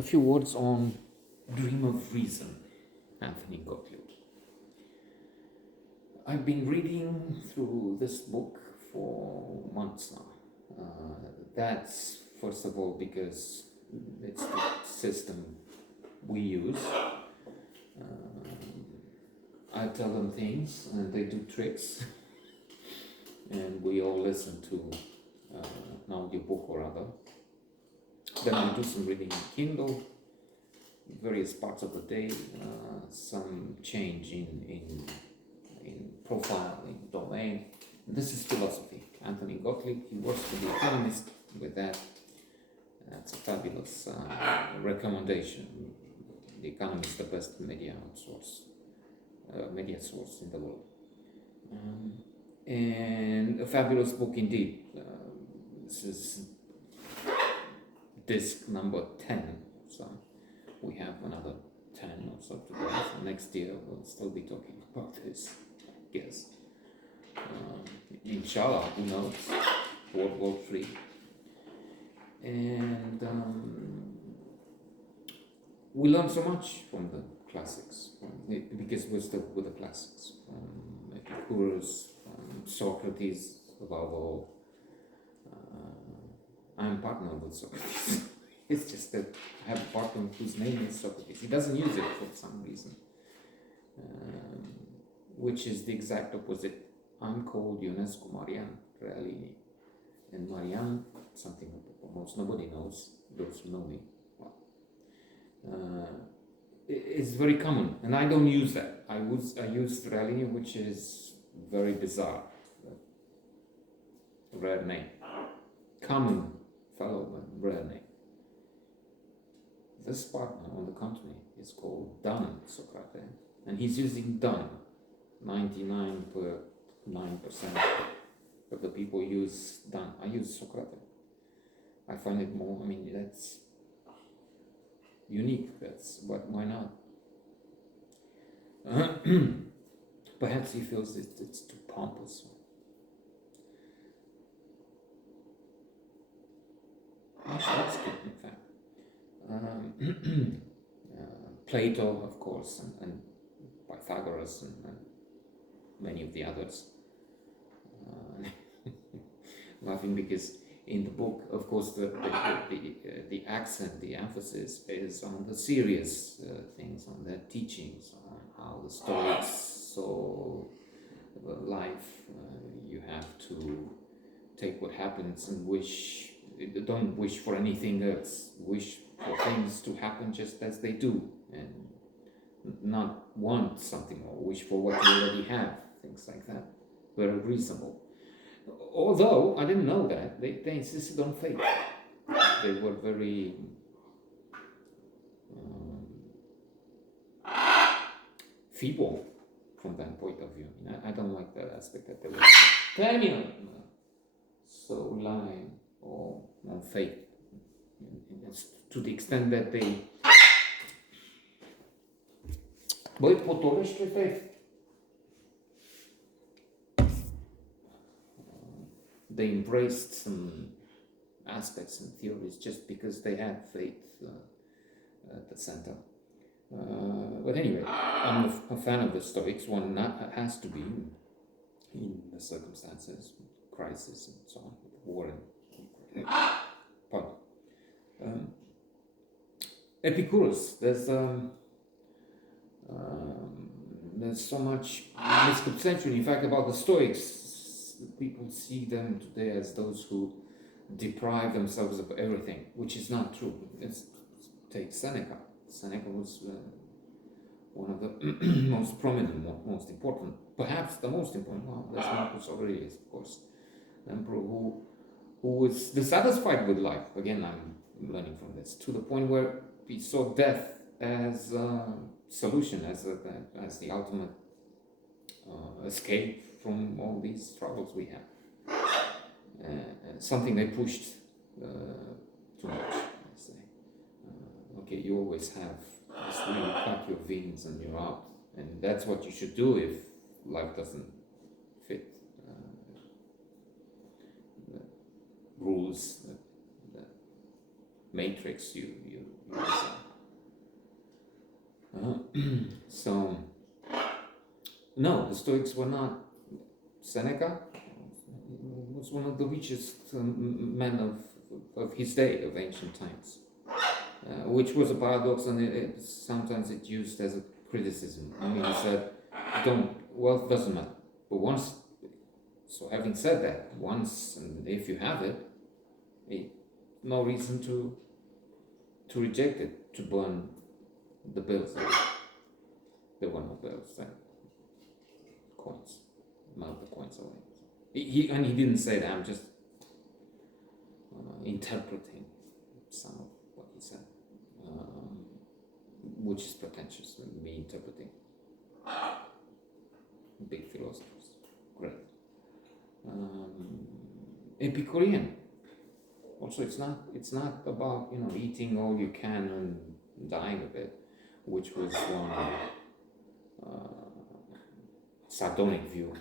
a few words on Dream of Reason, Anthony Gotlieb. I've been reading through this book for months now. That's first of all because it's the system we use. I tell them things and they do tricks, and we all listen to an audiobook or other. Then I do some reading on Kindle, various parts of the day, some change in profile, in domain. This is philosophy. Anthony Gotlieb, he works for The Economist with that. That's a fabulous recommendation. The Economist, the best media source in the world. And a fabulous book indeed. This is disc number 10, so we have another 10 or so to go. So next year we'll still be talking about this, I guess. Inshallah, who knows? World War III. And we learn so much from the classics, because we're still with the classics, from Epicurus, from Socrates, above all. I'm partnered with Socrates. It's just that I have a partner whose name is Socrates. He doesn't use it for some reason, which is the exact opposite. I'm called Ionescu Marian Realini, and Marian, something almost nobody knows, those who know me well. It's very common, and I don't use that. I use Realini, which is very bizarre, rare name, common fellow, but rare name. This partner, on the contrary, is called Dan Socrate, and he's using Dan. 99.9% of the people use Dan. I use Socrate. I find it more, that's unique. Why not? Perhaps he feels it's too pompous. That's good, in fact. Plato, of course, and Pythagoras, and many of the others. Laughing because in the book, of course, the accent, the emphasis is on the serious things, on their teachings, on how the Stoics saw life. You have to take what happens and don't wish for anything else. Wish for things to happen just as they do, and not want something or wish for what you already have. Things like that. Very reasonable. Although I didn't know that, they insisted on faith. They were very feeble from that point of view. I don't like that aspect that they were so lying or on faith. It's to the extent that they potolești pe faith. They embraced some aspects and theories just because they had faith at the center. But anyway, I'm a fan of the Stoics. One has to be in the circumstances, crisis and so on, war and pardon. Epicurus, there's so much misconception, in fact, about the Stoics. People see them today as those who deprive themselves of everything, which is not true. Take Seneca. Seneca was one of the most prominent, most important, perhaps the most important. Well, that's Marcus Aurelius, of course, emperor who was dissatisfied with life. Again, I'm learning from this, to the point where he saw death as a solution, as the ultimate escape from all these troubles we have. Something they pushed too much, I say. Okay, you always have this way you cut your veins and you're out. And that's what you should do if life doesn't fit the rules matrix you design. So, no, the Stoics were not. Seneca was one of the richest men of his day, of ancient times, which was a paradox, and sometimes it used as a criticism. I mean, he said, wealth doesn't matter. But once, so having said that, once, and if you have it, no reason to reject it, to burn the bills. There were no bills then. Coins. Melt the coins away. He didn't say that, I'm just interpreting some of what he said, which is pretentious, me interpreting. Big philosophers, great. Epicurean. Also, it's not about eating all you can and dying of it, which was one sardonic view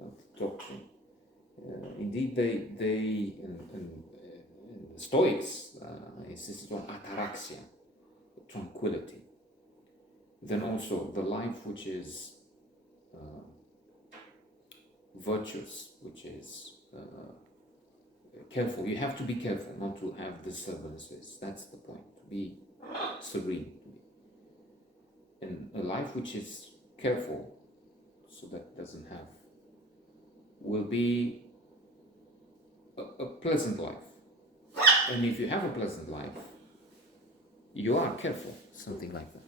of doctrine. Indeed, they the Stoics insisted on ataraxia, tranquility. Then also the life which is virtuous, which is careful. You have to be careful not to have disturbances. That's the point. To be serene. And a life which is careful, so that doesn't have, will be a pleasant life. And if you have a pleasant life, you are careful, something like that.